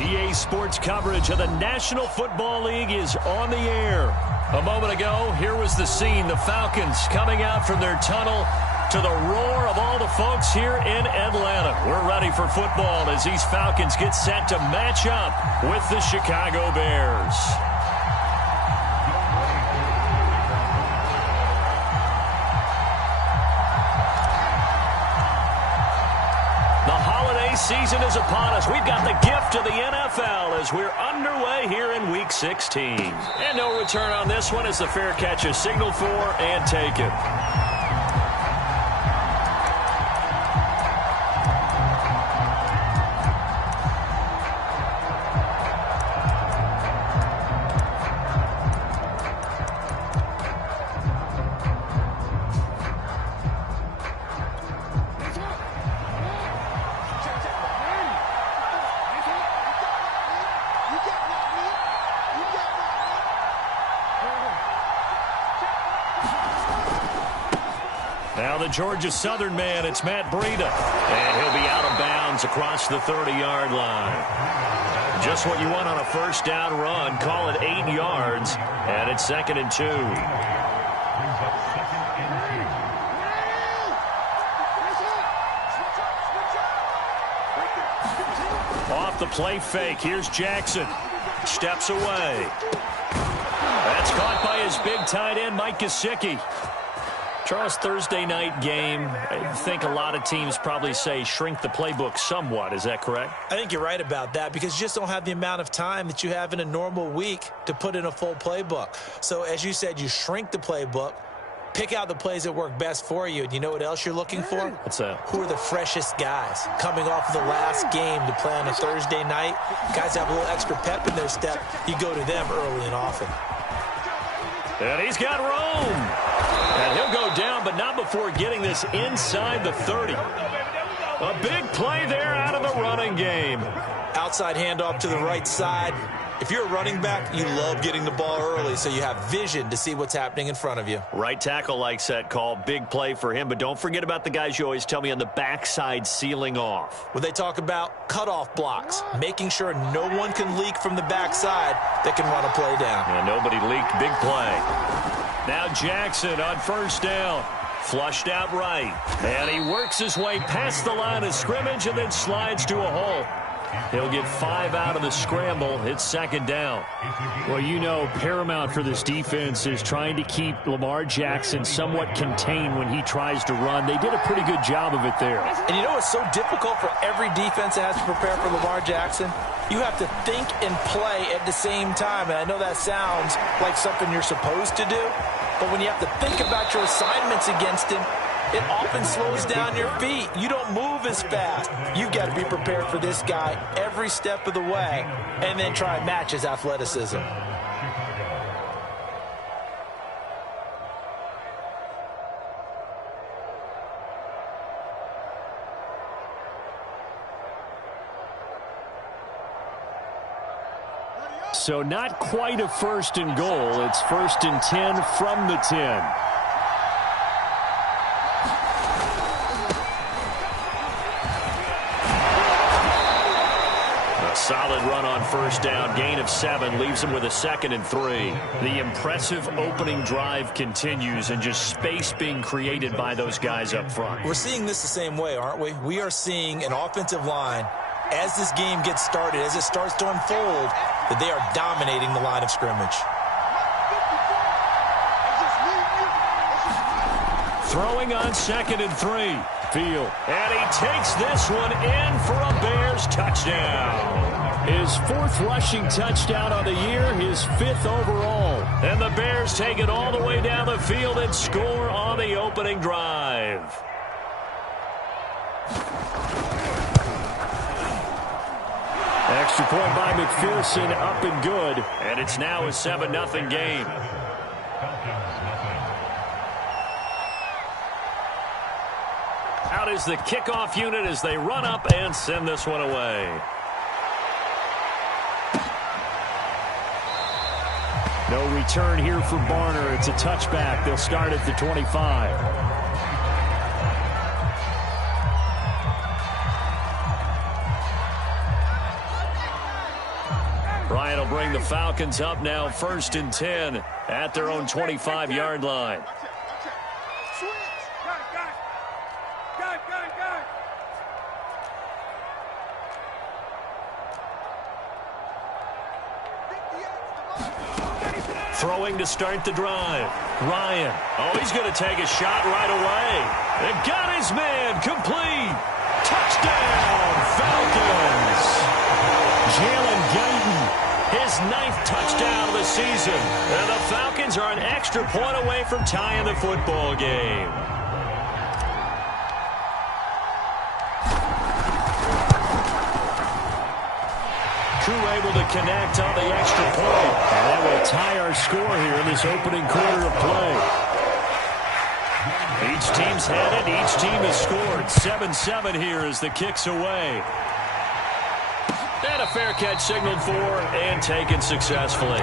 EA Sports coverage of the National Football League is on the air. A moment ago, here was the scene. The Falcons coming out from their tunnel to the roar of all the folks here in Atlanta. We're ready for football as these Falcons get set to match up with the Chicago Bears. Season is upon us. We've got the gift of the NFL as we're underway here in Week 16. And no return on this one as the fair catch is signaled for and taken. Now the Georgia Southern man, it's Matt Breida. And he'll be out of bounds across the 30-yard line. Just what you want on a first down run. Call it 8 yards. And it's 2nd and 2. Off the play fake. Here's Jackson. Steps away. That's caught by his big tight end, Mike Gesicki. Charles, Thursday night game, I think a lot of teams probably say shrink the playbook somewhat. Is that correct? I think you're right about that because you just don't have the amount of time that you have in a normal week to put in a full playbook. So, as you said, you shrink the playbook, pick out the plays that work best for you. And you know what else you're looking for? What's that? Who are the freshest guys coming off of the last game to play on a Thursday night? Guys have a little extra pep in their step. You go to them early and often. And he's got room. And he'll go down, but not before getting this inside the 30. A big play there out of the running game. Outside handoff to the right side. If you're a running back, you love getting the ball early so you have vision to see what's happening in front of you. Right tackle likes that call. Big play for him, but don't forget about the guys you always tell me on the backside sealing off. When they talk about cutoff blocks, making sure no one can leak from the backside that can run a play down. And nobody leaked. Big play. Now Jackson on first down. Flushed out right. And he works his way past the line of scrimmage and then slides to a hole. He'll get 5 out of the scramble. It's 2nd down. Well, you know, paramount for this defense is trying to keep Lamar Jackson somewhat contained when he tries to run. They did a pretty good job of it there. And you know what's so difficult for every defense that has to prepare for Lamar Jackson? You have to think and play at the same time. And I know that sounds like something you're supposed to do. But when you have to think about your assignments against him, it often slows down your feet. You don't move as fast. You've got to be prepared for this guy every step of the way and then try and match his athleticism. So not quite a 1st and goal. It's 1st and 10 from the 10. A solid run on first down. Gain of 7 leaves him with a 2nd and 3. The impressive opening drive continues and just space being created by those guys up front. We're seeing this the same way, aren't we? We are seeing an offensive line as this game gets started, as it starts to unfold, that they are dominating the line of scrimmage. Throwing on 2nd and 3. Field. And he takes this one in for a Bears touchdown. His 4th rushing touchdown on the year, his 5th overall. And the Bears take it all the way down the field and score on the opening drive. Extra point by McPherson, up and good. And it's now a 7-0 game. Out is the kickoff unit as they run up and send this one away. No return here for Barner. It's a touchback. They'll start at the 25. Ryan will bring the Falcons up now 1st and 10 at their own 25-yard line. Throwing to start the drive. Ryan. Oh, he's going to take a shot right away. And got his man. Complete. Touchdown, Falcons. Jalen Guyton, his 9th touchdown of the season. And the Falcons are an extra point away from tying the football game. Able to connect on the extra point. And that will tie our score here in this opening quarter of play. Each team's had it. Each team has scored. 7-7 here as the kick's away. And a fair catch signaled for and taken successfully.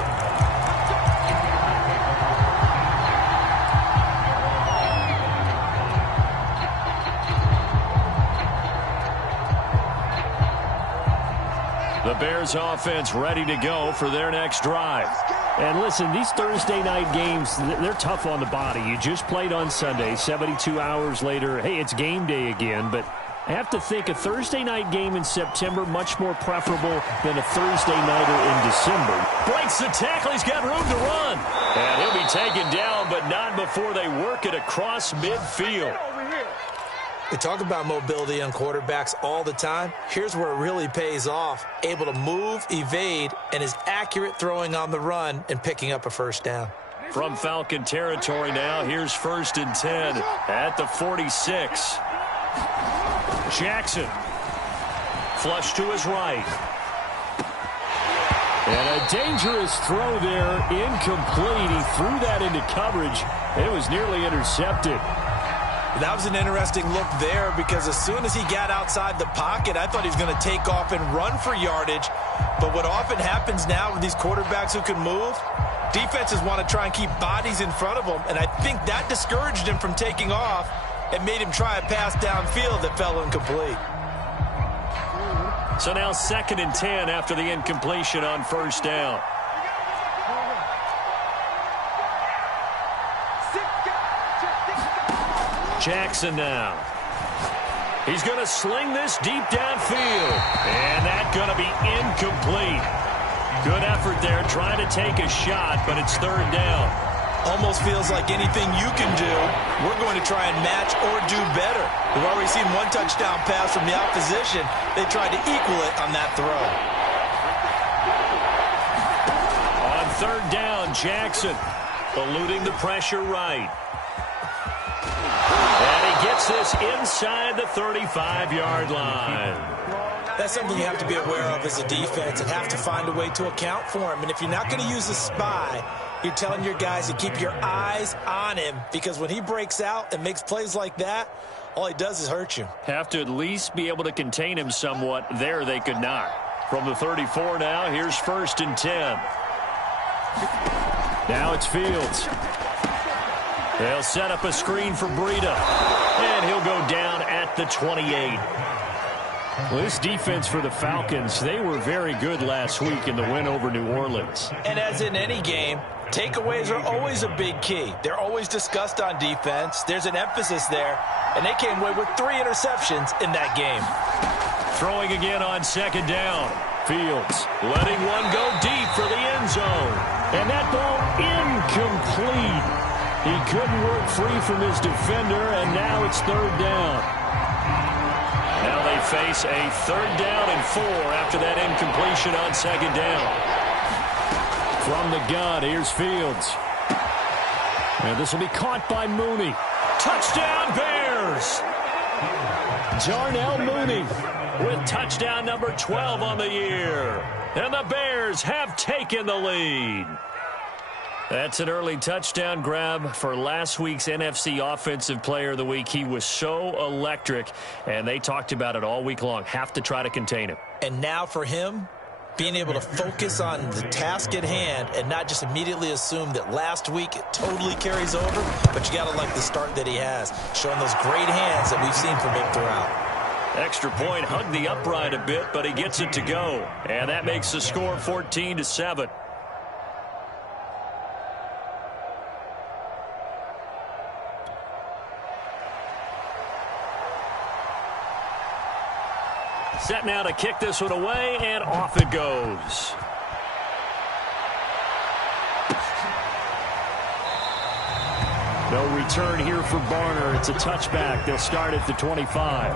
The Bears offense ready to go for their next drive. And listen, these Thursday night games, they're tough on the body. You just played on Sunday, 72 hours later. Hey, it's game day again, but I have to think a Thursday night game in September much more preferable than a Thursday nighter in December. Breaks the tackle. He's got room to run. And he'll be taken down, but not before they work it across midfield. We talk about mobility on quarterbacks all the time. Here's where it really pays off. Able to move, evade, and is accurate throwing on the run and picking up a first down. From Falcon territory now, here's 1st and 10 at the 46. Jackson. Flush to his right. And a dangerous throw there. Incomplete. He threw that into coverage. It was nearly intercepted. That was an interesting look there because as soon as he got outside the pocket, I thought he was going to take off and run for yardage. But what often happens now with these quarterbacks who can move, defenses want to try and keep bodies in front of them. And I think that discouraged him from taking off and made him try a pass downfield that fell incomplete. So now 2nd and 10 after the incompletion on 1st down. Jackson now. He's going to sling this deep downfield. And that's going to be incomplete. Good effort there trying to take a shot, but it's 3rd down. Almost feels like anything you can do, we're going to try and match or do better. We've already seen one touchdown pass from the opposition. They tried to equal it on that throw. On 3rd down, Jackson eluding the pressure right. And he gets this inside the 35-yard line. That's something you have to be aware of as a defense and have to find a way to account for him. And if you're not going to use a spy, you're telling your guys to keep your eyes on him because when he breaks out and makes plays like that, all he does is hurt you. Have to at least be able to contain him somewhat. There they could not. From the 34 now, here's 1st and 10. Now it's Fields. They'll set up a screen for Breida. And he'll go down at the 28. Well, this defense for the Falcons, they were very good last week in the win over New Orleans. And as in any game, takeaways are always a big key. They're always discussed on defense. There's an emphasis there. And they came away with 3 interceptions in that game. Throwing again on 2nd down. Fields letting one go deep for the end zone. And that ball incomplete. He couldn't work free from his defender, and now it's 3rd down. Now they face a 3rd down and 4 after that incompletion on 2nd down. From the gun, here's Fields. And this will be caught by Mooney. Touchdown, Bears! Darnell Mooney with touchdown number 12 on the year. And the Bears have taken the lead. That's an early touchdown grab for last week's NFC Offensive Player of the Week. He was so electric, and they talked about it all week long. Have to try to contain him. And now for him, being able to focus on the task at hand and not just immediately assume that last week it totally carries over, but you got to like the start that he has, showing those great hands that we've seen from him throughout. Extra point, hugged the upright a bit, but he gets it to go. And that makes the score 14-7. Set now to kick this one away, and off it goes. No return here for Barner. It's a touchback. They'll start at the 25.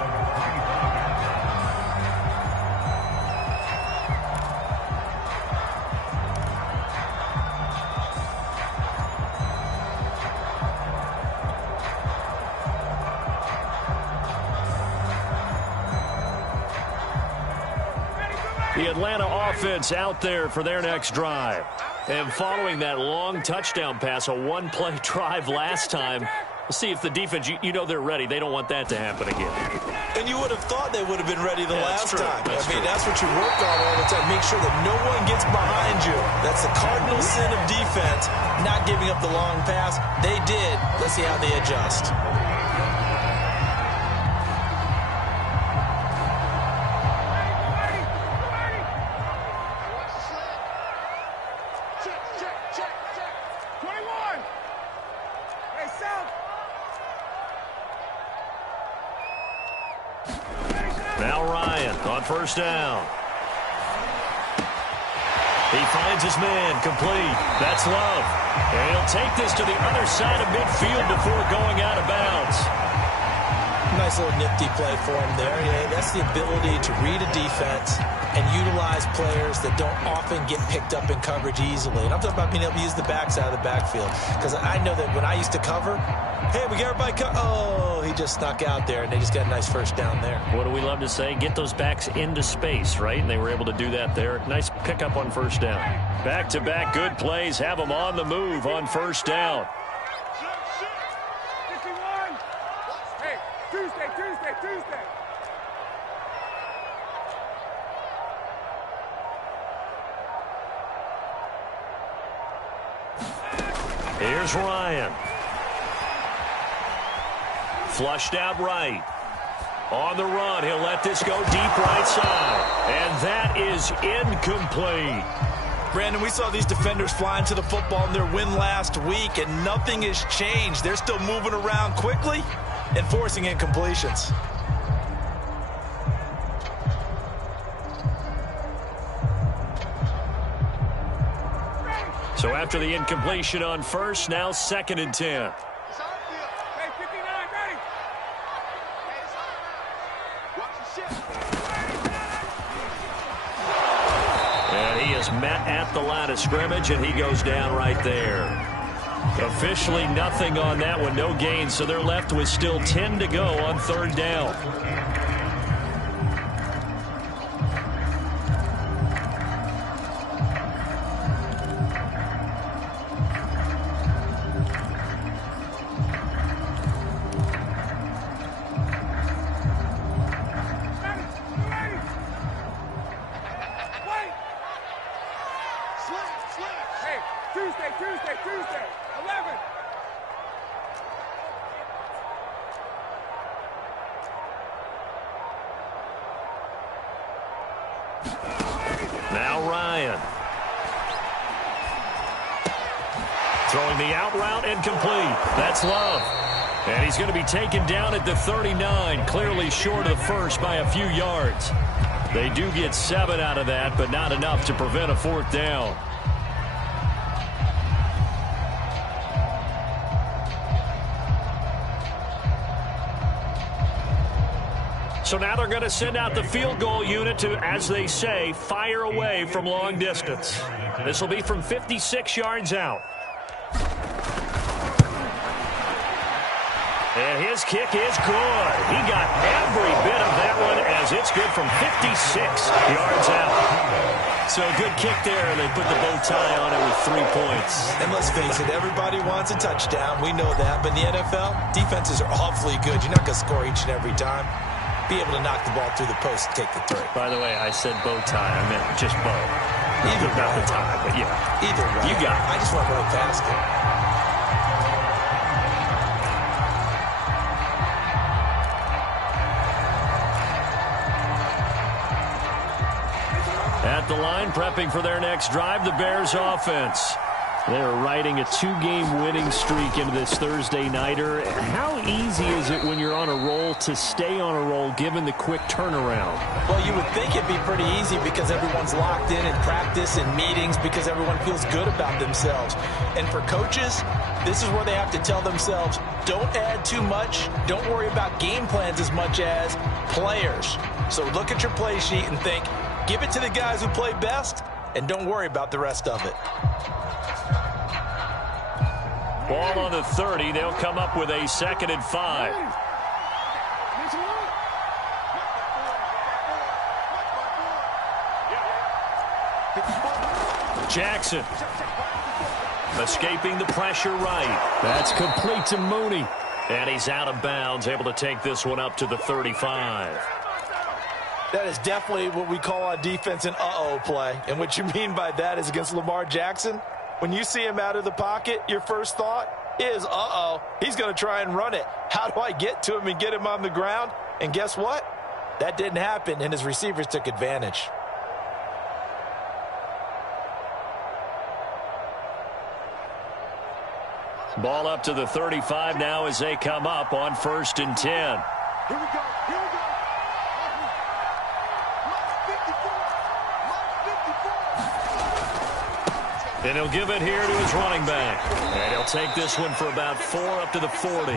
The Atlanta offense out there for their next drive. And following that long touchdown pass, a one-play drive last time, we'll see if the defense, you know they're ready. They don't want that to happen again. And you would have thought they would have been ready the last time. That's what you work on all the time. Make sure that no one gets behind you. That's the cardinal sin of defense, not giving up the long pass. They did. Let's see how they adjust. Now Ryan on first down. He finds his man, complete. That's Love. And he'll take this to the other side of midfield before going out of bounds. Nice little nifty play for him there. Yeah, that's the ability to read a defense and utilize players that don't often get picked up in coverage easily. And I'm talking about being able to use the backside of the backfield. Because I know that when I used to cover, hey, we got everybody oh, he just snuck out there, and they just got a nice first down there. What do we love to say? Get those backs into space, right? And they were able to do that there. Nice pickup on first down. Back-to-back good plays have them on the move on first down. Tuesday. Here's Ryan. Flushed out right. On the run, he'll let this go deep right side. And that is incomplete. Brandon, we saw these defenders flying to the football in their win last week, and nothing has changed. They're still moving around quickly and forcing incompletions. So after the incompletion on first, now 2nd and 10. And he is met at the line of scrimmage, and he goes down right there. Officially nothing on that one, no gain, so they're left with still 10 to go on 3rd down. Tuesday, 11. Now Ryan. Throwing the out route and complete. That's Love. And he's going to be taken down at the 39, clearly short of the first by a few yards. They do get 7 out of that, but not enough to prevent a 4th down. So now they're going to send out the field goal unit to, as they say, fire away from long distance. This will be from 56 yards out. And his kick is good. He got every bit of that one as it's good from 56 yards out. So a good kick there, and they put the bow tie on it with 3 points. And let's face it, everybody wants a touchdown. We know that. But in the NFL, defenses are awfully good. You're not going to score each and every time. Be able to knock the ball through the post and take the 3. By the way, I said bow tie. I meant just bow. Either not way. the tie, but yeah. Either way. You got it. I just went right past it. At the line, prepping for their next drive, the Bears offense. They're riding a 2-game winning streak into this Thursday nighter. How easy is it when you're on a roll to stay on a roll given the quick turnaround? Well, you would think it'd be pretty easy because everyone's locked in practice and meetings because everyone feels good about themselves. And for coaches, this is where they have to tell themselves, don't add too much. Don't worry about game plans as much as players. So look at your play sheet and think, give it to the guys who play best, and don't worry about the rest of it. Ball on the 30. They'll come up with a 2nd and 5. Jackson. Escaping the pressure right. That's complete to Mooney. And he's out of bounds, able to take this one up to the 35. That is definitely what we call on defense an uh-oh play. And what you mean by that is against Lamar Jackson, when you see him out of the pocket, your first thought is, uh-oh, he's going to try and run it. How do I get to him and get him on the ground? And guess what? That didn't happen, and his receivers took advantage. Ball up to the 35 now as they come up on 1st and 10. Here we go. Here we go. And he'll give it here to his running back. And he'll take this one for about 4 up to the 40.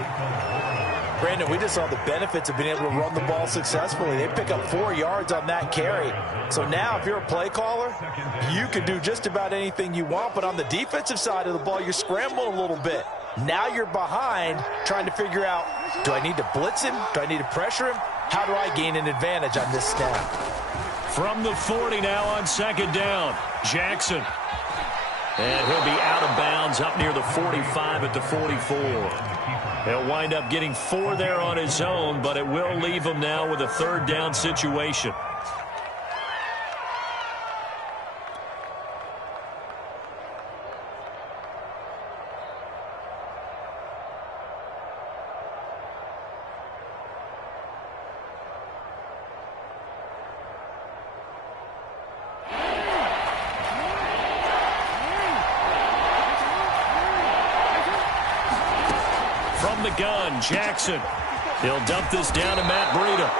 Brandon, we just saw the benefits of being able to run the ball successfully. They pick up 4 yards on that carry. So now if you're a play caller, you can do just about anything you want. But on the defensive side of the ball, you're scrambling a little bit. Now you're behind trying to figure out, do I need to blitz him? Do I need to pressure him? How do I gain an advantage on this snap? From the 40 now on 2nd down, Jackson. And he'll be out of bounds up near the 45 at the 44. He'll wind up getting 4 there on his own, but it will leave him now with a 3rd down situation. From the gun, Jackson. He'll dump this down to Matt Breida.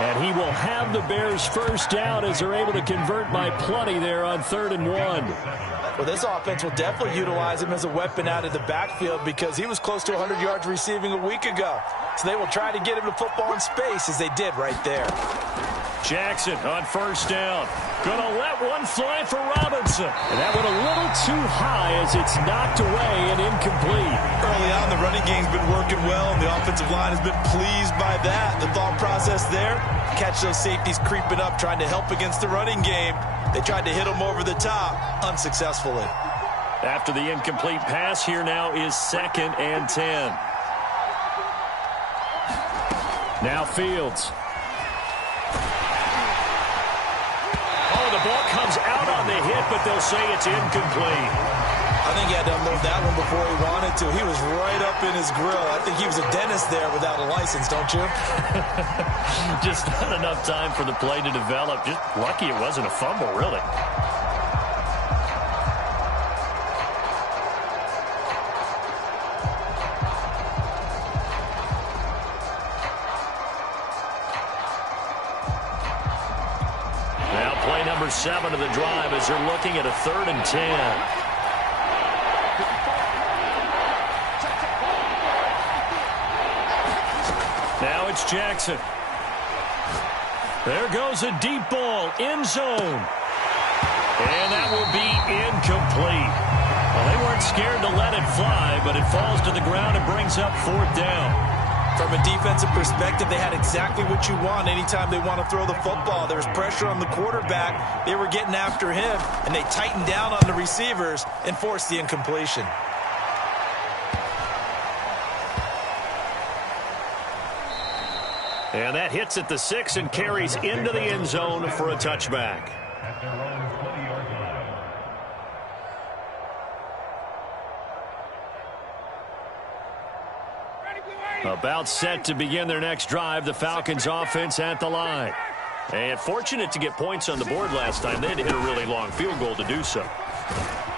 And he will have the Bears' 1st down as they're able to convert by plenty there on 3rd and 1. Well, this offense will definitely utilize him as a weapon out of the backfield because he was close to 100 yards receiving a week ago. So they will try to get him to football in space as they did right there. Jackson on 1st down. Gonna let one fly for Robinson. And that went a little too high as it's knocked away and incomplete. Early on, the running game's been working well, and the offensive line has been pleased by that. The thought process there, catch those safeties creeping up, trying to help against the running game. They tried to hit them over the top, unsuccessfully. After the incomplete pass, here now is 2nd and 10. Now Fields. The ball comes out on the hit, but they'll say it's incomplete. I think he had to unload that one before he wanted to. He was right up in his grill. I think he was a dentist there without a license, don't you? Just not enough time for the play to develop. Just lucky it wasn't a fumble, really. Number 7 of the drive as they're looking at a 3rd and 10. Now it's Jackson. There goes a deep ball, end zone. And that will be incomplete. Well, they weren't scared to let it fly, but it falls to the ground and brings up 4th down. From a defensive perspective, they had exactly what you want anytime they want to throw the football. There was pressure on the quarterback. They were getting after him, and they tightened down on the receivers and forced the incompletion. And that hits at the 6 and carries into the end zone for a touchback. About set to begin their next drive, the Falcons offense at the line. And fortunate to get points on the board last time. They had to hit a really long field goal to do so.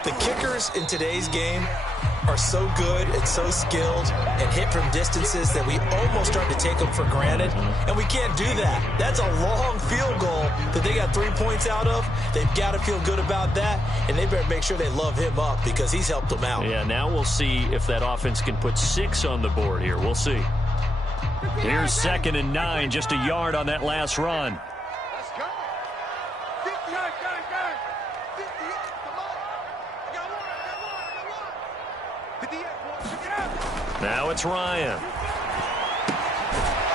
The kickers in today's game are so good and so skilled and hit from distances that we almost start to take them for granted, and we can't do that. That's a long field goal that they got 3 points out of. They've got to feel good about that, and they better make sure they love him up because he's helped them out. Yeah, now we'll see if that offense can put 6 on the board here. We'll see. Here's 2nd and 9, just a yard on that last run. Let's go. 50, go. 58, come on. I got one. 58, boys, pick it up. Now it's Ryan.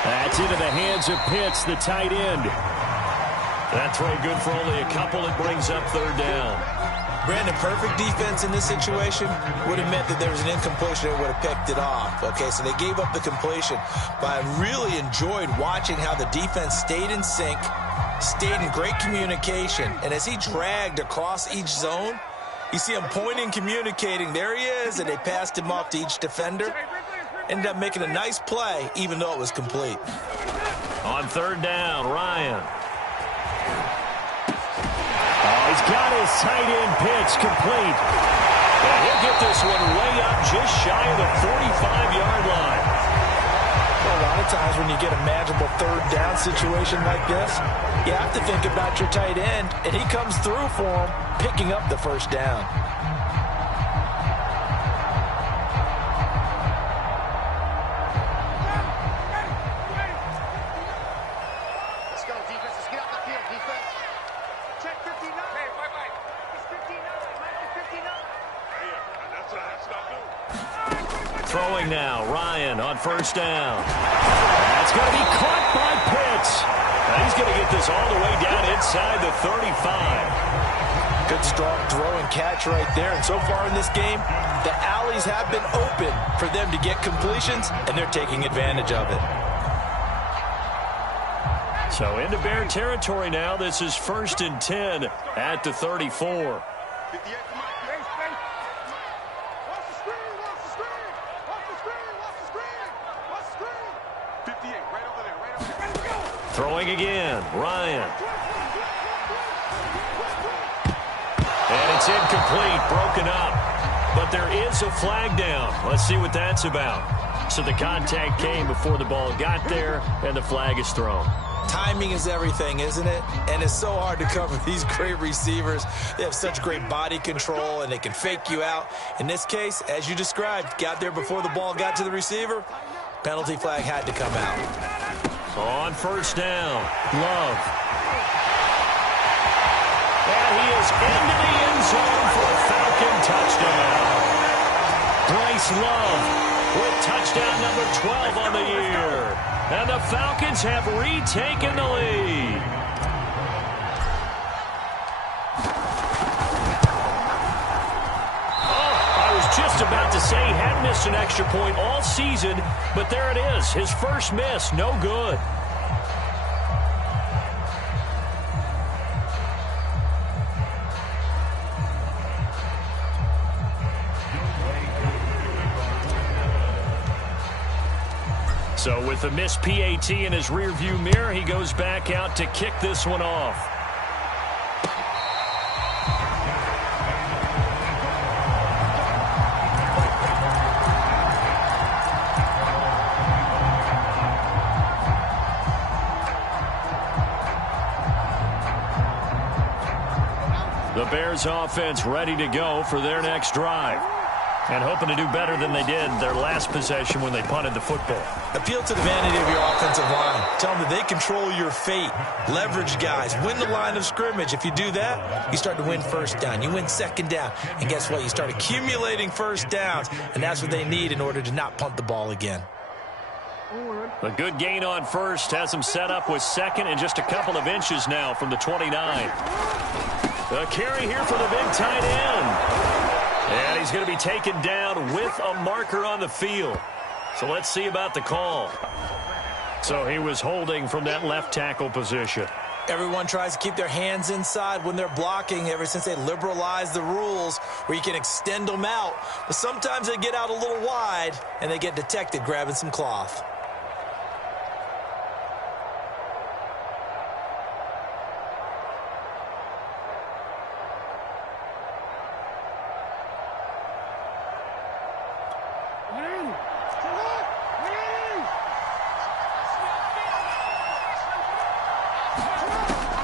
That's into the hands of Pitts, the tight end. That throw good for only a couple. It brings up 3rd down. Brandon, perfect defense in this situation would have meant that there was an incompletion and would have picked it off. Okay, so they gave up the completion. But I really enjoyed watching how the defense stayed in sync, stayed in great communication. And as he dragged across each zone, you see him pointing, communicating. There he is, and they passed him off to each defender. Ended up making a nice play, even though it was complete. On 3rd down, Ryan. He's got his tight end Pitts complete. And he'll get this one way up just shy of the 45-yard line. Well, a lot of times when you get a manageable 3rd down situation like this, you have to think about your tight end, and he comes through for him, picking up the 1st down. Let's go, defense. Let's get out the field, defense. Check 59. Hey, Mike. It's 59. Mike, it's 59. That's not good. Throwing now, Ryan on 1st down. That's going to be caught by Pitts. Now he's going to get this all the way down inside the 35. Good strong throw and catch right there. And so far in this game, the alleys have been open for them to get completions, and they're taking advantage of it. So into Bear territory now. This is 1st and 10 at the 34. 58 for Mike. Space. Watch the screen. Watch the screen. 58, right over there. Ready to go. Throwing again, Ryan. And it's incomplete, broken up. But there is a flag down. Let's see what that's about. So the contact came before the ball got there, and the flag is thrown. Timing is everything, isn't it? And it's so hard to cover these great receivers. They have such great body control, and they can fake you out. In this case, as you described, got there before the ball got to the receiver. Penalty flag had to come out. On 1st down, Love. And he is into the end zone for a Falcon touchdown. Bryce Love with touchdown number 12 on the year. And the Falcons have retaken the lead. I was just about to say he hadn't missed an extra point all season, but there it is. His first miss, no good. So with the missed PAT in his rearview mirror, he goes back out to kick this one off. The Bears offense ready to go for their next drive. And hoping to do better than they did their last possession when they punted the football. Appeal to the vanity of your offensive line. Tell them that they control your fate. Leverage guys. Win the line of scrimmage. If you do that, you start to win 1st down. You win 2nd down. And guess what? You start accumulating 1st downs. And that's what they need in order to not punt the ball again. A good gain on 1st. Has them set up with 2nd and just a couple of inches now from the 29. A carry here for the big tight end. And he's going to be taken down with a marker on the field. So let's see about the call. So he was holding from that left tackle position. Everyone tries to keep their hands inside when they're blocking ever since they liberalized the rules where you can extend them out. But sometimes they get out a little wide and they get detected grabbing some cloth.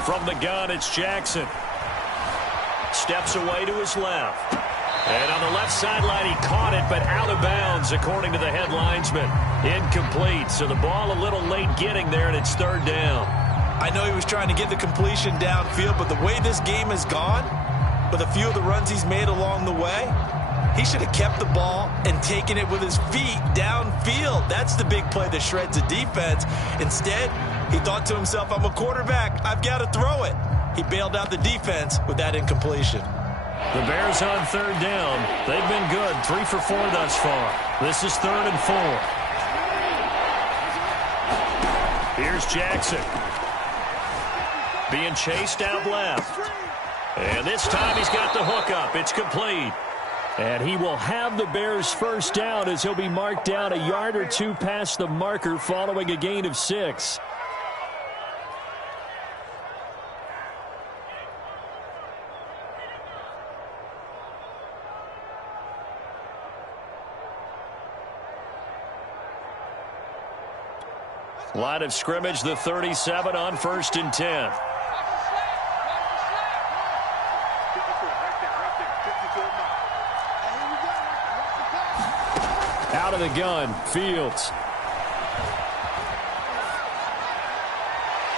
From the gun, it's Jackson. Steps away to his left. And on the left sideline, he caught it, but out of bounds, according to the head linesman. Incomplete. So the ball a little late getting there, and it's third down. I know he was trying to get the completion downfield, but the way this game has gone, with a few of the runs he's made along the way, he should have kept the ball and taken it with his feet downfield. That's the big play that shreds a defense. Instead, he thought to himself, I'm a quarterback. I've got to throw it. He bailed out the defense with that incompletion. The Bears on third down. They've been good. 3 for 4 thus far. This is 3rd and 4. Here's Jackson. Being chased out left. And this time he's got the hook up. It's complete. And he will have the Bears first down as he'll be marked down a yard or two past the marker following a gain of 6. Line of scrimmage, the 37 on 1st and 10. Out of the gun, Fields.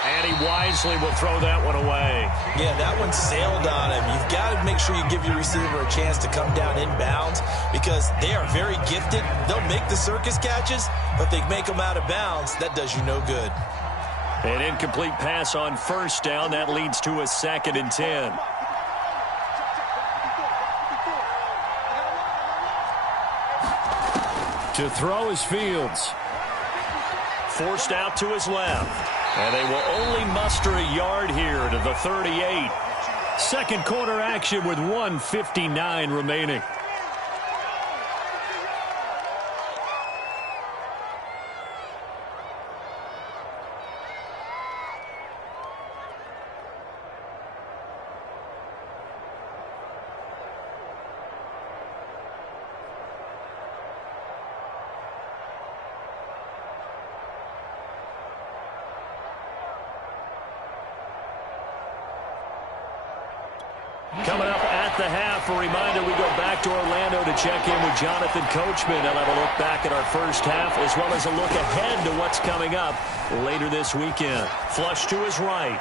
And he wisely will throw that one away. Yeah, that one sailed on him. You've got to make sure you give your receiver a chance to come down inbounds because they are very gifted. They'll make the circus catches, but they make them out of bounds. That does you no good. An incomplete pass on 1st down. That leads to a 2nd and 10. To throw is Fields. Forced out to his left. And they will only muster a yard here to the 38. Second quarter action with 1:59 remaining. Coming up at the half, a reminder we go back to Orlando to check in with Jonathan Coachman. He'll have a look back at our first half as well as a look ahead to what's coming up later this weekend. Flush to his right.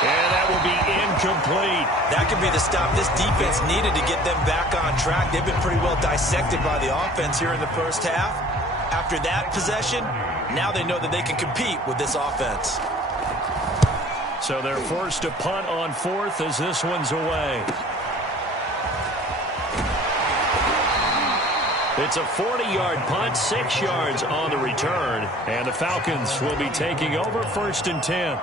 And that will be incomplete. That could be the stop this defense needed to get them back on track. They've been pretty well dissected by the offense here in the first half. After that possession, now they know that they can compete with this offense. So they're forced to punt on 4th as this one's away. It's a 40-yard punt, 6 yards on the return. And the Falcons will be taking over 1st and 10.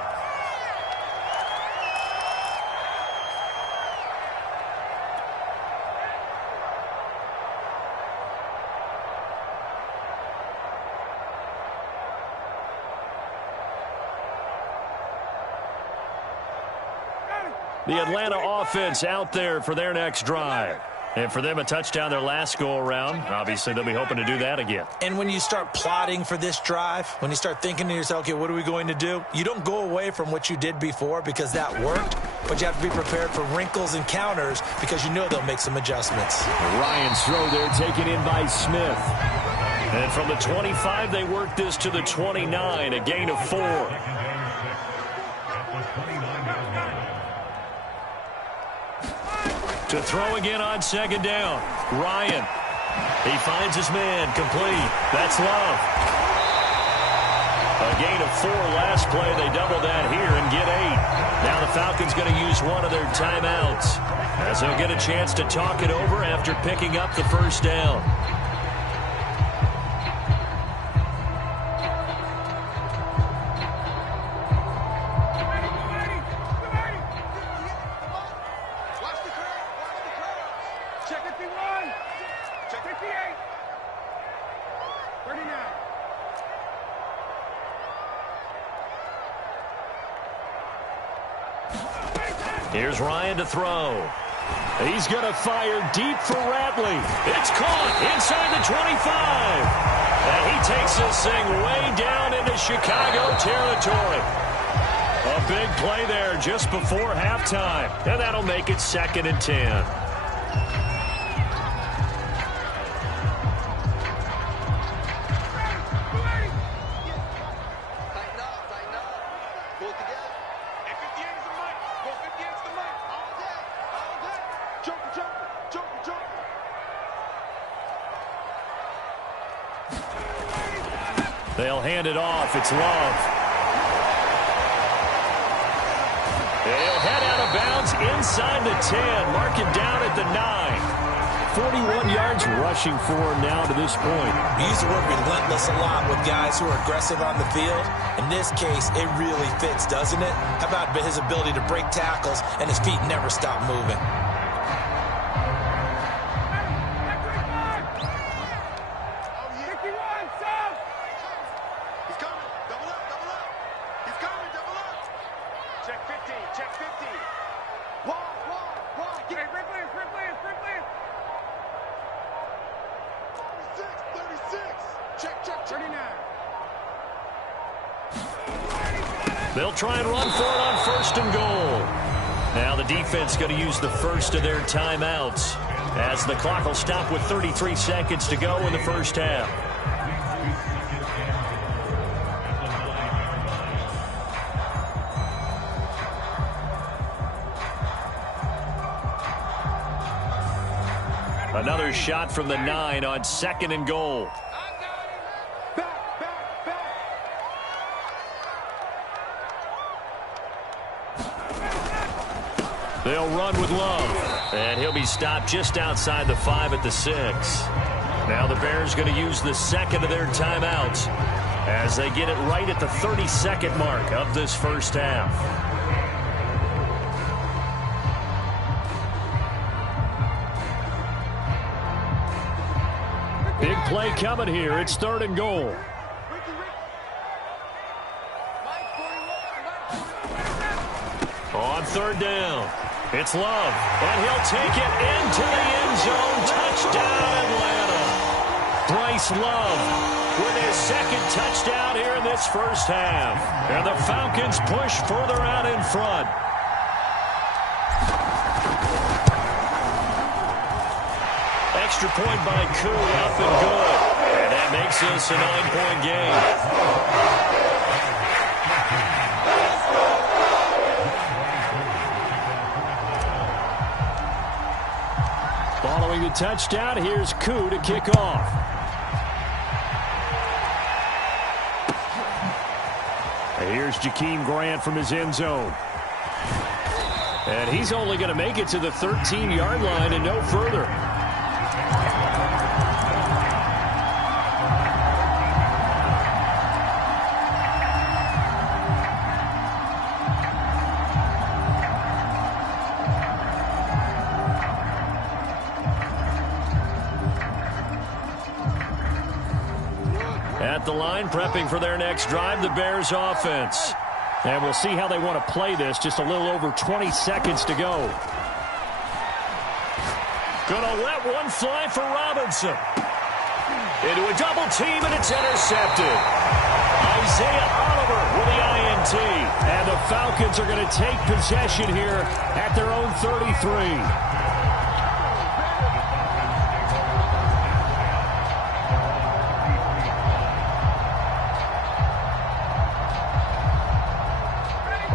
The Atlanta offense out there for their next drive. And for them, a touchdown their last go-around. Obviously, they'll be hoping to do that again. And when you start plotting for this drive, when you start thinking to yourself, okay, what are we going to do? You don't go away from what you did before because that worked, but you have to be prepared for wrinkles and counters because you know they'll make some adjustments. Ryan's throw there taken in by Smith. And from the 25, they work this to the 29, a gain of 4. To throw again on 2nd down. Ryan. He finds his man. Complete. That's Love. A gain of 4 last play. They double that here and get 8. Now the Falcons going to use one of their timeouts as they'll get a chance to talk it over after picking up the first down. Here's Ryan to throw. He's going to fire deep for Ratley. It's caught inside the 25. And he takes this thing way down into Chicago territory. A big play there just before halftime. And that'll make it 2nd and 10. They'll hand it off. It's Love. They'll head out of bounds inside the 10. Mark it down at the 9. 41 yards rushing for him now to this point. We use the word relentless a lot with guys who are aggressive on the field. In this case, it really fits, doesn't it? How about his ability to break tackles and his feet never stop moving? They'll try and run for it on 1st and goal. Now the defense going to use the first of their timeouts as the clock will stop with 33 seconds to go in the first half. Another shot from the 9 on 2nd and goal. They'll run with Love, and he'll be stopped just outside the 5 at the 6. Now the Bears going to use the 2nd of their timeouts as they get it right at the 32nd mark of this first half. Big play coming here. It's 3rd and goal. On 3rd down, it's Love, and he'll take it into the end zone. Touchdown, Atlanta. Bryce Love with his 2nd touchdown here in this first half. And the Falcons push further out in front. Extra point by Koo, up and good. And that makes this a 9-point game. Following the touchdown, here's Koo to kick off. And here's Jakeem Grant from his end zone. And he's only going to make it to the 13-yard line and no further. At the line, prepping for their next drive, the Bears offense. And we'll see how they want to play this. Just a little over 20 seconds to go. Gonna let one fly for Robinson. Into a double team, and it's intercepted. Isaiah Oliver with the INT. And the Falcons are going to take possession here at their own 33.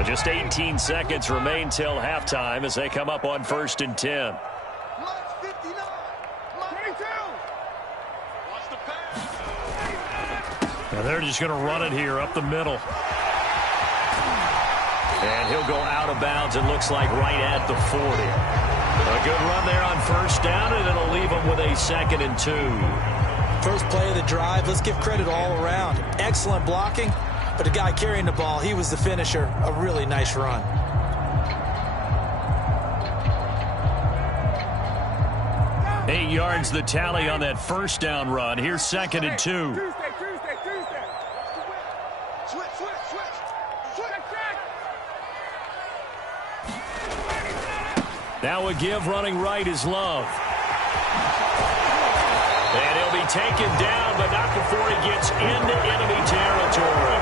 Just 18 seconds remain till halftime as they come up on 1st and 10. Now they're just going to run it here up the middle. And he'll go out of bounds, it looks like, right at the 40. A good run there on 1st down, and it'll leave them with a 2nd and 2. First play of the drive, let's give credit all around. Excellent blocking. But the guy carrying the ball, he was the finisher. A really nice run. Eight yards the tally on that 1st down run. Here's 2nd and 2. Now a give running right is Love. And he'll be taken down, but not before he gets into enemy territory.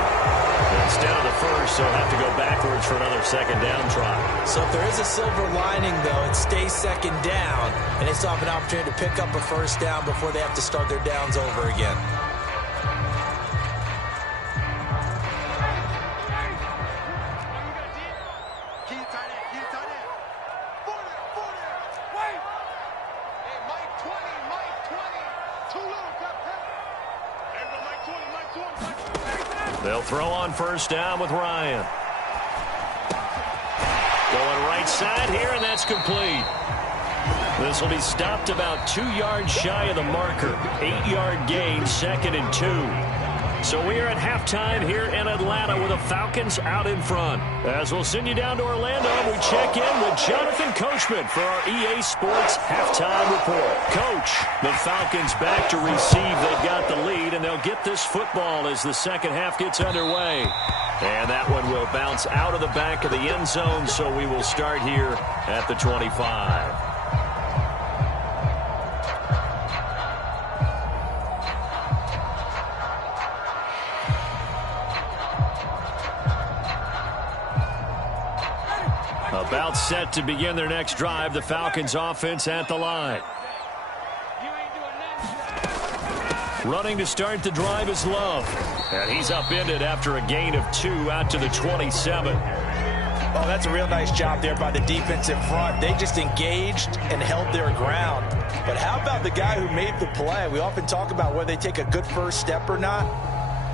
Instead of the first, they'll have to go backwards for another second down try. So if there is a silver lining, though, it stays second down, and they still have an opportunity to pick up a first down before they have to start their downs over again. They'll throw on first down with Ryan. Going right side here, and that's complete. This will be stopped about 2 yards shy of the marker. 8-yard gain, 2nd and 2. So we are at halftime here in Atlanta with the Falcons out in front. As we'll send you down to Orlando, we check in with Jonathan Coachman for our EA Sports Halftime Report. Coach, the Falcons back to receive. They've got the lead, and they'll get this football as the second half gets underway. And that one will bounce out of the back of the end zone, so we will start here at the 25. About set to begin their next drive. The Falcons offense at the line. Running to start the drive is Love. And he's upended after a gain of 2 out to the 27. Oh, that's a real nice job there by the defense in front. They just engaged and held their ground. But how about the guy who made the play? We often talk about whether they take a good first step or not.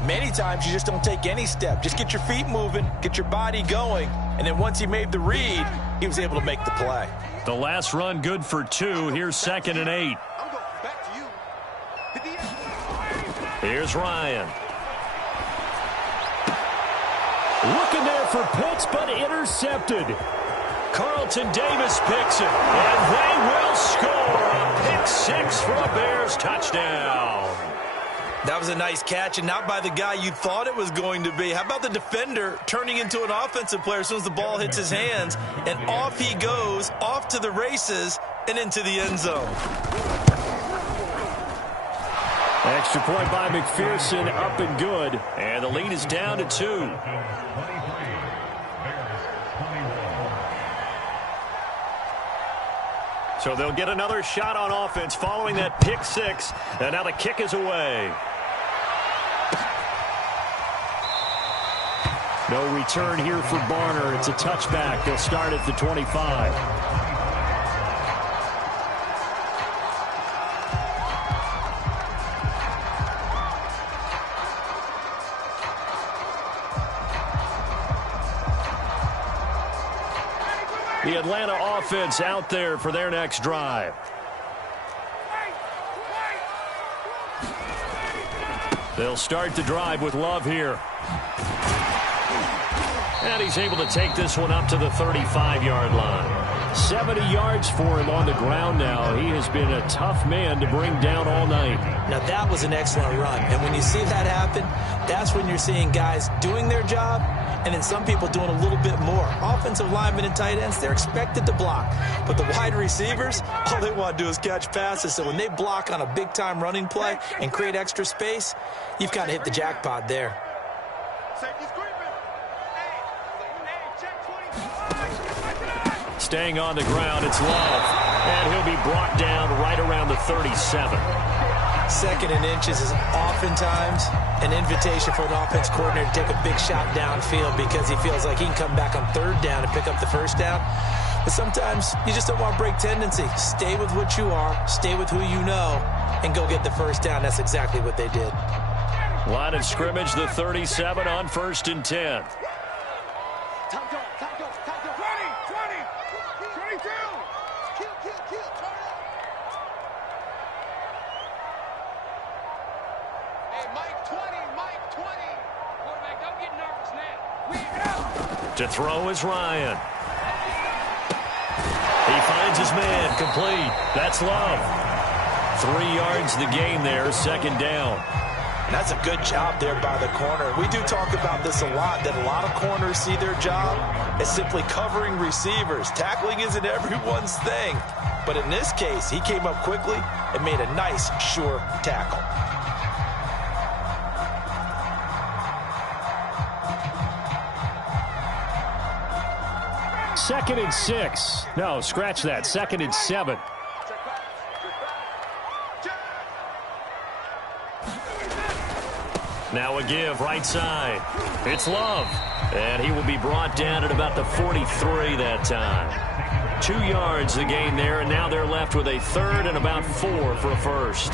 Many times you just don't take any step. Just get your feet moving, get your body going, and then once he made the read, he was able to make the play. The last run good for 2. Here's 2nd and 8. Here's Ryan. Looking there for Pitts, but intercepted. Carlton Davis picks it, and they will score a pick 6 for a Bears touchdown. That was a nice catch, and not by the guy you thought it was going to be. How about the defender turning into an offensive player as soon as the ball hits his hands, and off he goes, off to the races, and into the end zone. Extra point by McPherson, up and good. And the lead is down to 2. So they'll get another shot on offense following that pick 6, and now the kick is away. No return here for Barner. It's a touchback. They'll start at the 25. The Atlanta offense out there for their next drive. They'll start the drive with Love here. And he's able to take this one up to the 35-yard line. 70 yards for him on the ground now. He has been a tough man to bring down all night. Now, that was an excellent run. And when you see that happen, that's when you're seeing guys doing their job and then some people doing a little bit more. Offensive linemen and tight ends, they're expected to block. But the wide receivers, all they want to do is catch passes. So when they block on a big-time running play and create extra space, you've kind of hit the jackpot there. Staying on the ground, it's Love. And he'll be brought down right around the 37. 2nd and inches is oftentimes an invitation for an offense coordinator to take a big shot downfield because he feels like he can come back on 3rd down and pick up the first down. But sometimes you just don't want to break tendency. Stay with what you are, stay with who you know, and go get the first down. That's exactly what they did. Line of scrimmage, the 37 on 1st and 10. To throw is Ryan. He finds his man, complete. That's Love. 3 yards the gain there, 2nd down. And that's a good job there by the corner. We do talk about this a lot, that a lot of corners see their job as simply covering receivers. Tackling isn't everyone's thing. But in this case, he came up quickly and made a nice, sure tackle. 2nd and 6. No, scratch that. 2nd and 7. Now a give right side. It's Love. And he will be brought down at about the 43 that time. 2 yards the gain there, and now they're left with a 3rd and about 4 for a first.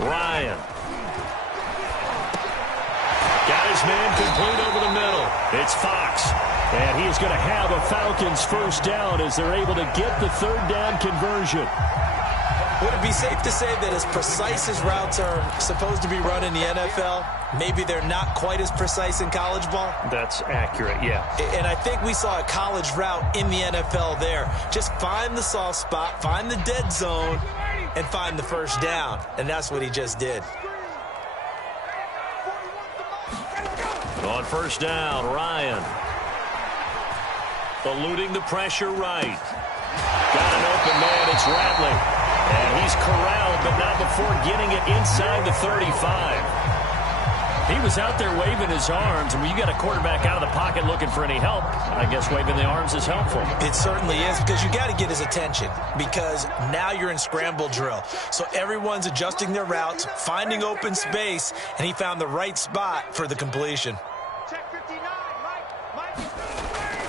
Ryan. Got his man complete over the middle. It's Fox. And he is going to have a Falcons first down as they're able to get the 3rd down conversion. Would it be safe to say that as precise as routes are supposed to be run in the NFL, maybe they're not quite as precise in college ball? That's accurate, yeah. And I think we saw a college route in the NFL there. Just find the soft spot, find the dead zone, and find the first down. And that's what he just did. On first down, Ryan. Eluding the pressure right. Got an open man, it's Rattling. And he's corralled, but not before getting it inside the 35. He was out there waving his arms, and when you got a quarterback out of the pocket looking for any help, I guess waving the arms is helpful. It certainly is, because you got to get his attention, because now you're in scramble drill. So everyone's adjusting their routes, finding open space, and he found the right spot for the completion.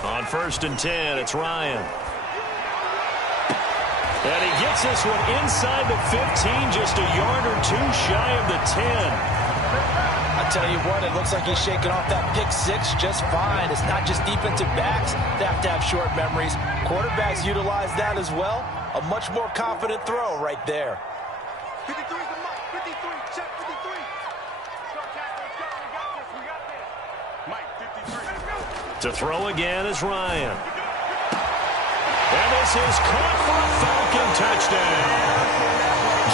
On 1st and 10, it's Ryan. And he gets this one inside the 15, just a yard or 2 shy of the 10. I tell you what, it looks like he's shaking off that pick 6 just fine. It's not just defensive backs that have to have short memories. Quarterbacks utilize that as well. A much more confident throw right there. 53 is the mark. 53, check 53. Let's go, Cat. Let's go. We got this. We got this. Mike, 53. Let's go. To throw again is Ryan. And this is caught for a Falcon touchdown.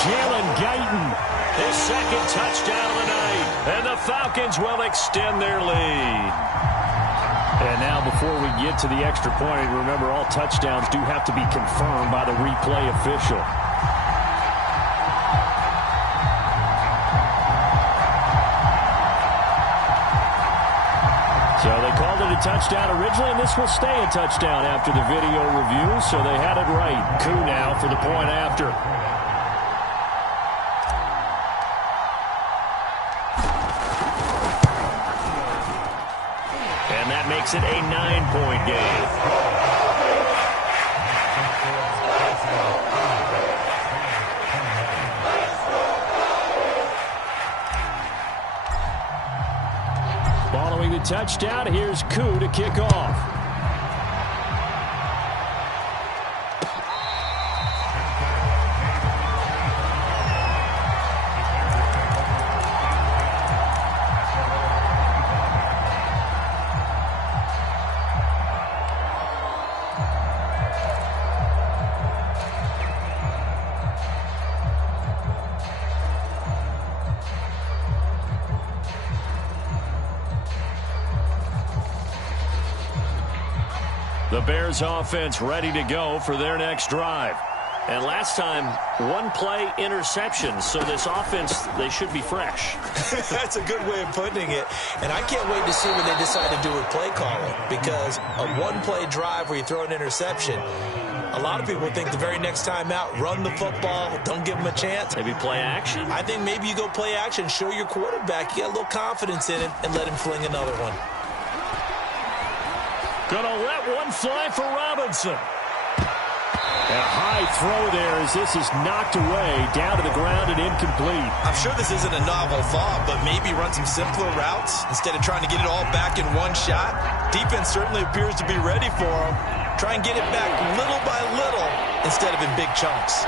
Jalen Guyton. His 2nd touchdown of the night. And the Falcons will extend their lead. And now before we get to the extra point, remember all touchdowns do have to be confirmed by the replay official. So they called it a touchdown originally, and this will stay a touchdown after the video review, so they had it right. Coup now for the point after. And that makes it a 9-point game. Following the touchdown, here's Coup to kick off. The Bears offense ready to go for their next drive. And last time, 1-play interception. So this offense, they should be fresh. That's a good way of putting it. And I can't wait to see what they decide to do with play calling. Because a 1-play drive where you throw an interception, a lot of people think the very next time out, run the football, don't give them a chance. Maybe play action? I think maybe you go play action, show your quarterback you got a little confidence in him, and let him fling another one. Gonna let one fly for Robinson. A high throw there as this is knocked away, down to the ground and incomplete. I'm sure this isn't a novel thought, but maybe run some simpler routes instead of trying to get it all back in one shot. Defense certainly appears to be ready for him. Try and get it back little by little instead of in big chunks.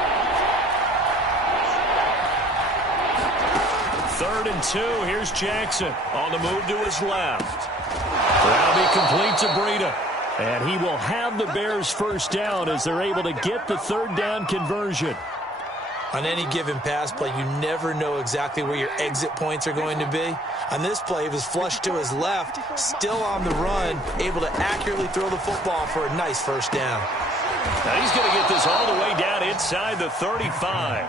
3rd and 2. Here's Jackson on the move to his left. That'll be complete to Breida. And he will have the Bears first down as they're able to get the 3rd down conversion. On any given pass play, you never know exactly where your exit points are going to be. On this play, he was flushed to his left, still on the run, able to accurately throw the football for a nice first down. Now he's going to get this all the way down inside the 35.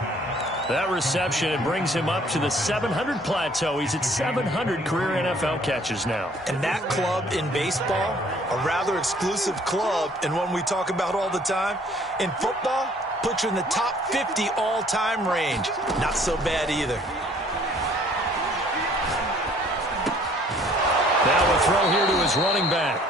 That reception, it brings him up to the 700 plateau. He's at 700 career NFL catches now. And that club in baseball, a rather exclusive club and one we talk about all the time. In football, puts you in the top 50 all-time range. Not so bad either. Now a throw here to his running back.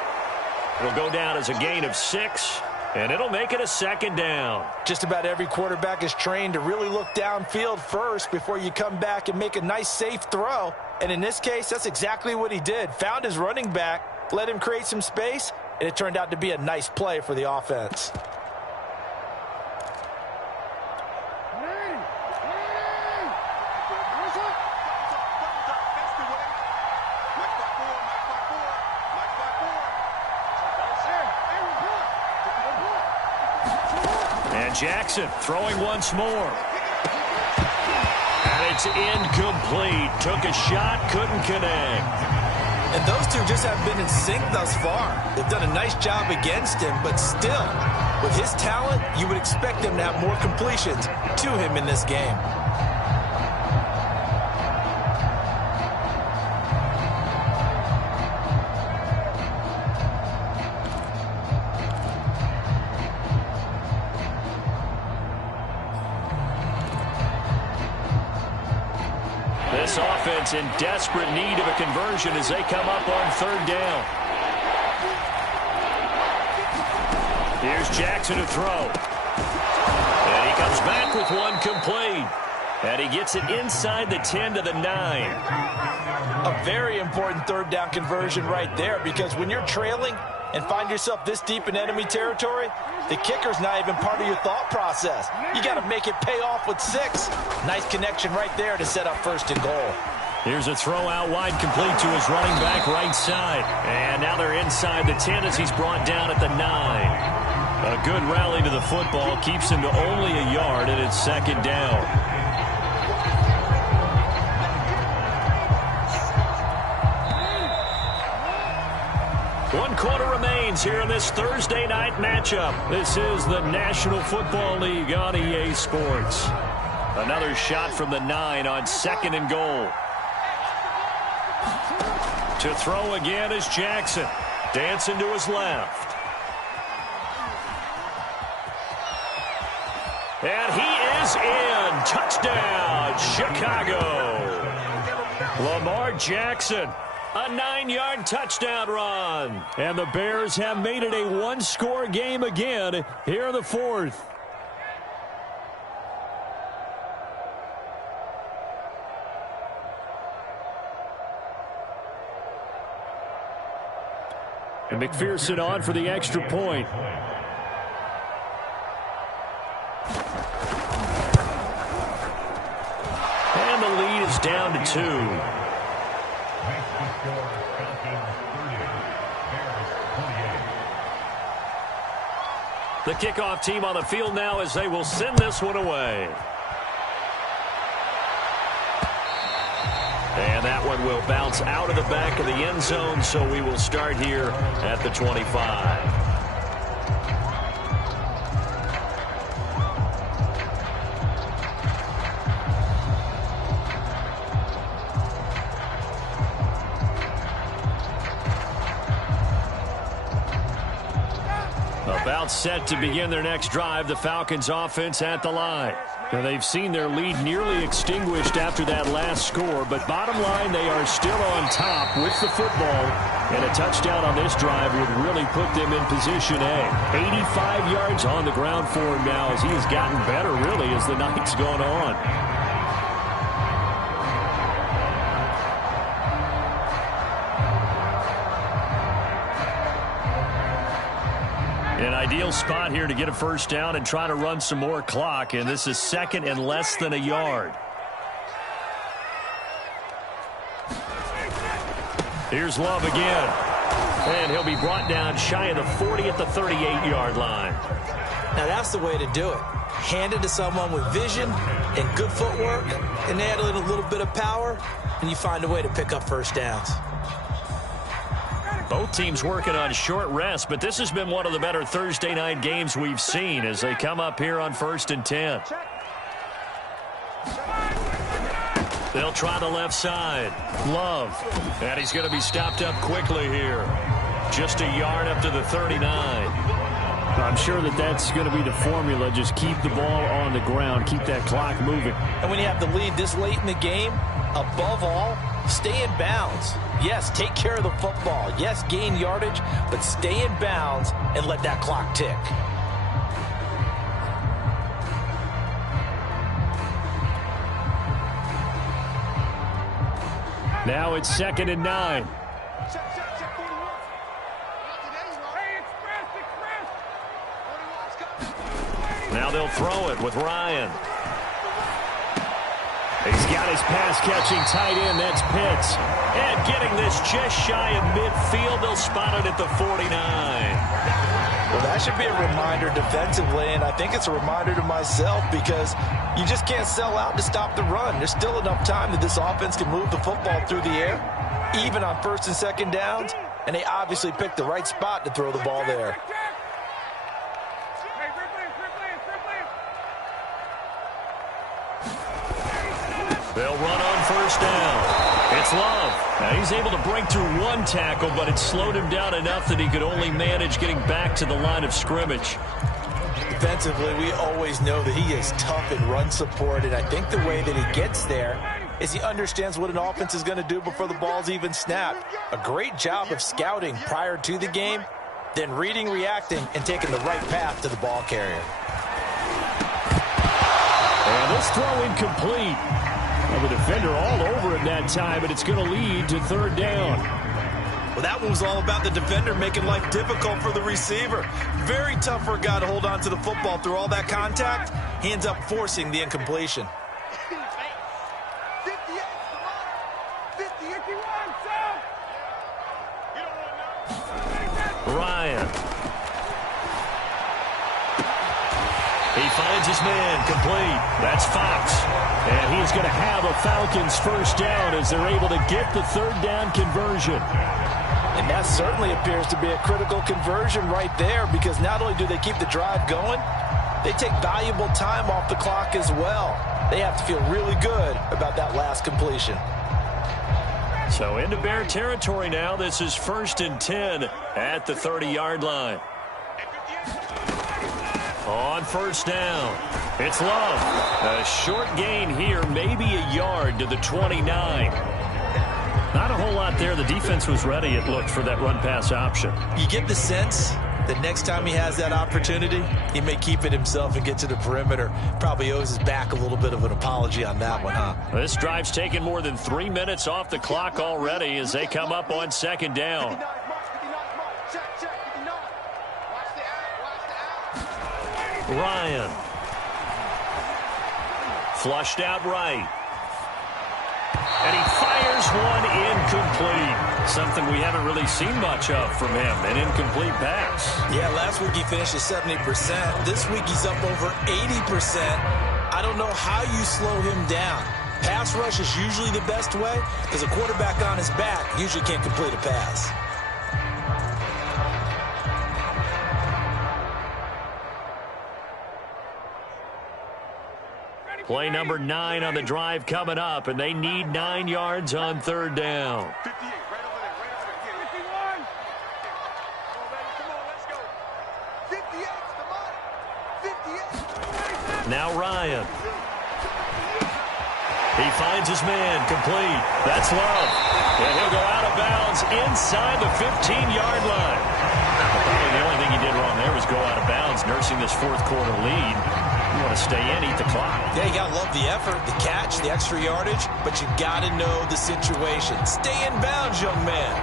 It'll go down as a gain of 6, and it'll make it a second down. Just about every quarterback is trained to really look downfield first before you come back and make a nice, safe throw. And in this case, that's exactly what he did. Found his running back, let him create some space, and it turned out to be a nice play for the offense. Jackson throwing once more. And it's incomplete. Took a shot, couldn't connect. And those two just have been in sync thus far. They've done a nice job against him, but still, with his talent, you would expect him to have more completions to him in this game. This offense in desperate need of a conversion as they come up on third down. Here's Jackson to throw. And he comes back with one complete. And he gets it inside the 10 to the 9. A very important third down conversion right there, because when you're trailing and find yourself this deep in enemy territory, the kicker's not even part of your thought process. You got to make it pay off with 6. Nice connection right there to set up first and goal. Here's a throw out wide, complete to his running back right side. And now they're inside the 10 as he's brought down at the 9. A good rally to the football keeps him to only a yard, and it's second down. One quarter remains here in this Thursday night matchup. This is the National Football League on EA Sports. Another shot from the 9 on second and goal. To throw again is Jackson. Dancing to his left. And he is in. Touchdown, Chicago. Lamar Jackson. A 9-yard touchdown run. And the Bears have made it a one-score game again here in the fourth. And McPherson on for the extra point. And the lead is down to 2. The kickoff team on the field now as they will send this one away. And that one will bounce out of the back of the end zone, so we will start here at the 25. About set to begin their next drive, the Falcons offense at the line. Now, they've seen their lead nearly extinguished after that last score, but bottom line, they are still on top with the football. And a touchdown on this drive would really put them in position A. 85 yards on the ground for him now as he has gotten better, really, as the night's gone on. An ideal spot here to get a first down and try to run some more clock, and this is second and less than a yard. Here's Love again. And he'll be brought down shy of the 40 at the 38-yard line. Now that's the way to do it. Hand it to someone with vision and good footwork, and add in a little bit of power, and you find a way to pick up first downs. Both teams working on short rest, but this has been one of the better Thursday night games we've seen as they come up here on 1st and 10. They'll try the left side. Love. And he's going to be stopped up quickly here. Just a yard up to the 39. I'm sure that's going to be the formula. Just keep the ball on the ground. Keep that clock moving. And when you have the lead this late in the game, above all, stay in bounds. Yes, take care of the football. Yes, gain yardage, but stay in bounds and let that clock tick. Now it's 2nd and 9. Now they'll throw it with Ryan. He's got his pass-catching tight end. That's Pitts. And getting this just shy of midfield. They'll spot it at the 49. Well, that should be a reminder defensively, and I think it's a reminder to myself because you just can't sell out to stop the run. There's still enough time that this offense can move the football through the air, even on 1st and 2nd downs, and they obviously picked the right spot to throw the ball there. They'll run on 1st down. It's Love. Now he's able to break through one tackle, but it slowed him down enough that he could only manage getting back to the line of scrimmage. Defensively, we always know that he is tough in run support, and I think the way that he gets there is he understands what an offense is going to do before the ball's even snapped. A great job of scouting prior to the game, then reading, reacting, and taking the right path to the ball carrier. And this throw incomplete. Well, the defender all over it that time, but it's going to lead to 3rd down. Well, that one was all about the defender making life difficult for the receiver. Very tough for a guy to hold on to the football through all that contact. He ends up forcing the incompletion. Ryan. He finds his man complete. That's Fox. And he's going to have a Falcons 1st down as they're able to get the 3rd down conversion. And that certainly appears to be a critical conversion right there because not only do they keep the drive going, they take valuable time off the clock as well. They have to feel really good about that last completion. So into Bear territory now. This is 1st and 10 at the 30-yard line. On 1st down, it's Love. A short gain here, maybe a yard to the 29. Not a whole lot there. The defense was ready, it looked, for that run-pass option. You get the sense that next time he has that opportunity, he may keep it himself and get to the perimeter. Probably owes his back a little bit of an apology on that one, huh? This drive's taken more than 3 minutes off the clock already as they come up on 2nd down. Ryan. Flushed out right. And he fires one incomplete. Something we haven't really seen much of from him, an incomplete pass. Yeah, last week he finished at 70%. This week he's up over 80%. I don't know how you slow him down. Pass rush is usually the best way because a quarterback on his back usually can't complete a pass. Play number 9 on the drive coming up, and they need 9 yards on 3rd down. 58, right over there, right over there. 51. Come on, let's go. 58, come on. 58. Now Ryan. He finds his man complete. That's Love. And he'll go out of bounds inside the 15-yard line. Probably the only thing he did wrong there was go out of bounds, nursing this 4th quarter lead. You want to stay in, eat the clock. Yeah, you got to love the effort, the catch, the extra yardage, but you got to know the situation. Stay in bounds, young man.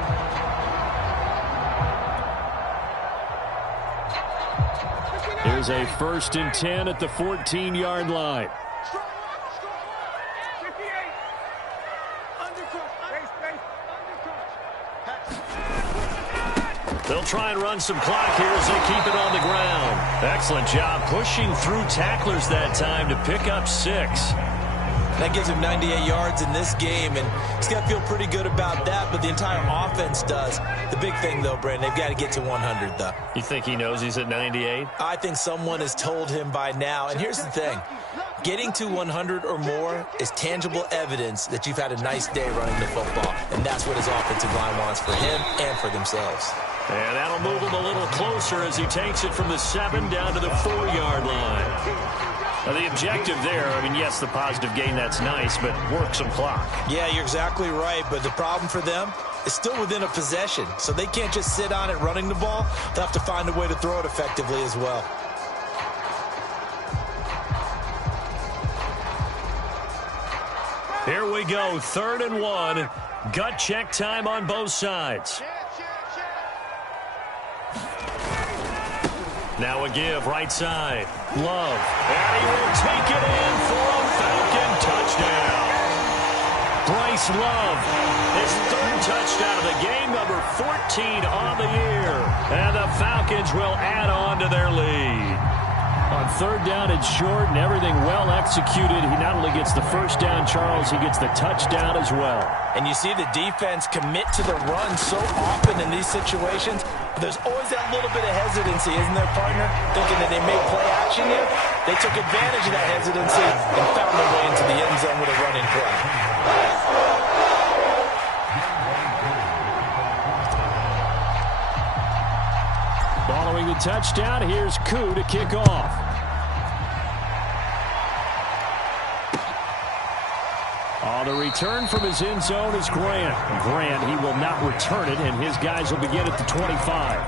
Here's a 1st and 10 at the 14-yard line. They'll try and run some clock here as they keep it on the ground. Excellent job pushing through tacklers that time to pick up 6. That gives him 98 yards in this game, and he's got to feel pretty good about that, but the entire offense does. The big thing, though, Brandon, they've got to get to 100, though. You think he knows he's at 98? I think someone has told him by now, and here's the thing. Getting to 100 or more is tangible evidence that you've had a nice day running the football, and that's what his offensive line wants for him and for themselves. And that'll move him a little closer as he takes it from the 7 down to the 4-yard line. Now, the objective there, I mean, yes, the positive gain, that's nice, but work some clock. Yeah, you're exactly right, but the problem for them is still within a possession, so they can't just sit on it running the ball. They'll have to find a way to throw it effectively as well. Here we go, 3rd and 1. Gut check time on both sides. Now a give, right side. Love. And he will take it in for a Falcon touchdown. Bryce Love, his 3rd touchdown of the game, number 14 on the year. And the Falcons will add on to their lead. On 3rd down and short and everything well executed, he not only gets the first down, Charles, he gets the touchdown as well. And you see the defense commit to the run so often in these situations. There's always that little bit of hesitancy, isn't there, partner? Thinking that they may play action here. They took advantage of that hesitancy and found their way into the end zone with a running play. Following the touchdown, here's Koo to kick off. On the return from his end zone is Grant. Grant, he will not return it, and his guys will begin at the 25.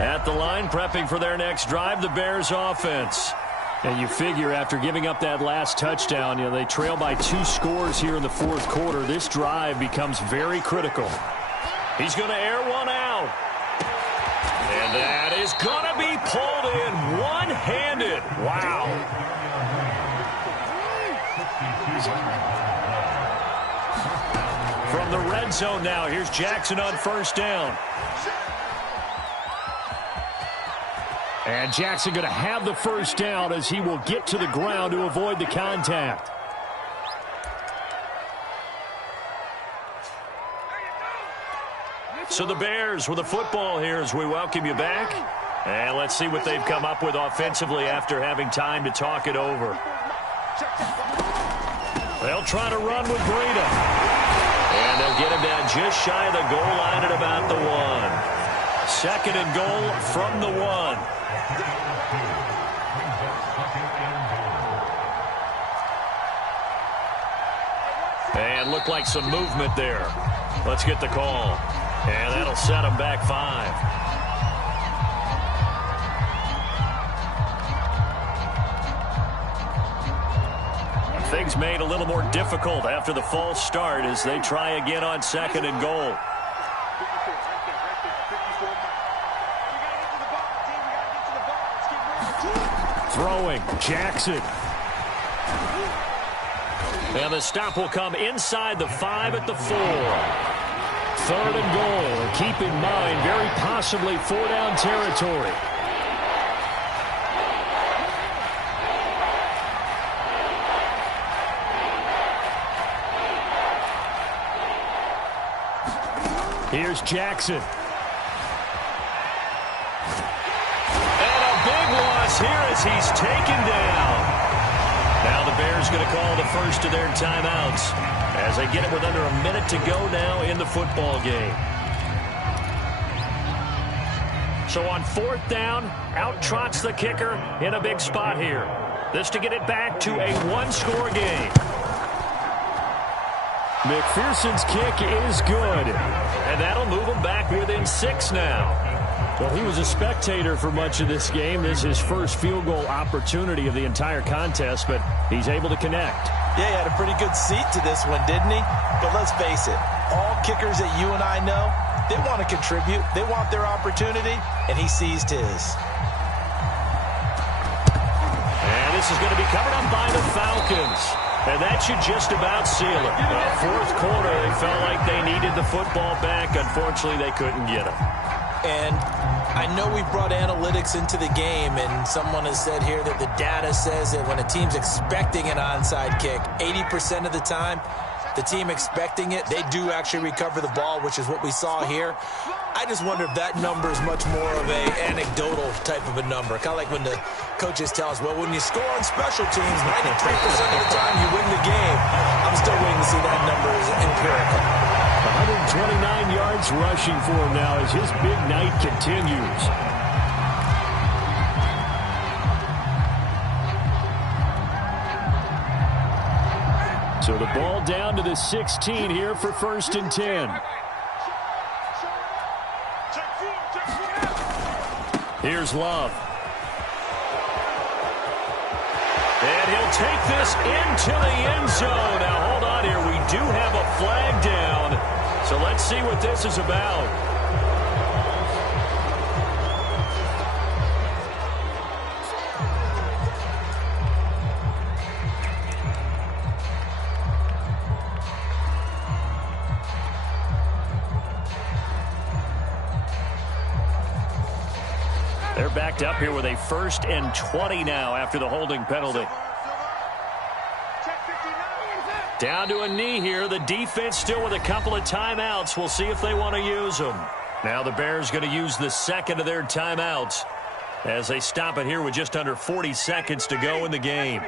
At the line, prepping for their next drive, the Bears offense. And you figure after giving up that last touchdown, they trail by 2 scores here in the 4th quarter. This drive becomes very critical. He's going to air one out. And that is going to be pulled in one-handed. Wow. From the red zone now, here's Jackson on 1st down. And Jackson going to have the first down as he will get to the ground to avoid the contact. So the Bears with the football here as we welcome you back. And let's see what they've come up with offensively after having time to talk it over. They'll try to run with Breida. And they'll get him down just shy of the goal line at about the 1. 2nd and goal from the 1. And looked like some movement there. Let's get the call. And that'll set them back 5. Things made a little more difficult after the false start as they try again on 2nd and goal. Throwing, Jackson. And the stop will come inside the 5 at the 4. 3rd and goal. And keep in mind, very possibly 4-down territory. Here's Jackson. And a big loss here as he's taken down. Now the Bears going to call the first of their timeouts as they get it with under a minute to go now in the football game. So on 4th down, out trots the kicker in a big spot here. This to get it back to a 1-score game. McPherson's kick is good. And that'll move them back within 6 now. Well, he was a spectator for much of this game. This is his first field goal opportunity of the entire contest, but he's able to connect. Yeah, he had a pretty good seat to this one, didn't he? But let's face it, all kickers that you and I know, they want to contribute. They want their opportunity, and he seized his. And this is going to be covered up by the Falcons. And that should just about seal it. Fourth quarter, they felt like they needed the football back. Unfortunately, they couldn't get it. And I know we brought analytics into the game, and someone has said here that the data says that when a team's expecting an onside kick, 80% of the time, the team expecting it, they do actually recover the ball, which is what we saw here. I just wonder if that number is much more of a anecdotal type of a number. Kind of like when the coaches tell us, well, when you score on special teams, 93% of the time you win the game. I'm still waiting to see that number is empirical. 129 yards rushing for him now as his big night continues. So the ball down to the 16 here for 1st and 10. Here's Love. And he'll take this into the end zone. Now, hold on here. We do have a flag down. So let's see what this is about. They're backed up here with a 1st and 20 now after the holding penalty. Down to a knee here. The defense still with a couple of timeouts. We'll see if they want to use them. Now the Bears going to use the second of their timeouts as they stop it here with just under 40 seconds to go in the game.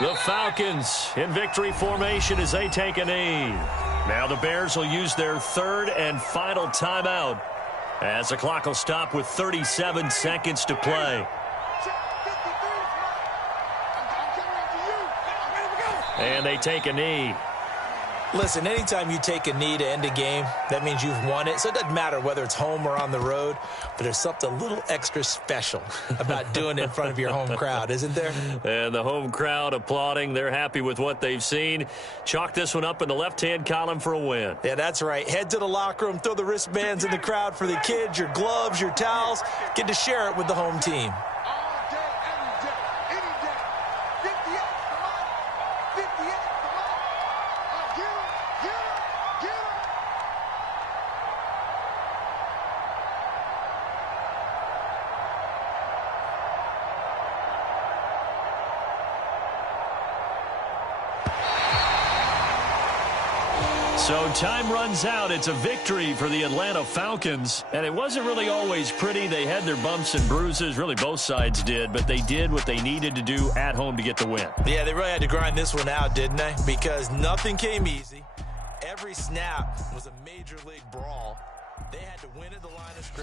The Falcons in victory formation as they take a knee. Now the Bears will use their 3rd and final timeout as the clock will stop with 37 seconds to play. And they take a knee. Listen, anytime you take a knee to end a game, that means you've won it. So it doesn't matter whether it's home or on the road, but there's something a little extra special about doing it in front of your home crowd, isn't there? And the home crowd applauding. They're happy with what they've seen. Chalk this one up in the left-hand column for a win. Yeah, that's right. Head to the locker room, throw the wristbands in the crowd for the kids, your gloves, your towels. Get to share it with the home team. So time runs out. It's a victory for the Atlanta Falcons. And it wasn't really always pretty. They had their bumps and bruises. Really, both sides did. But they did what they needed to do at home to get the win. Yeah, they really had to grind this one out, didn't they? Because nothing came easy. Every snap was a major league brawl. They had to win at the line of scrimmage.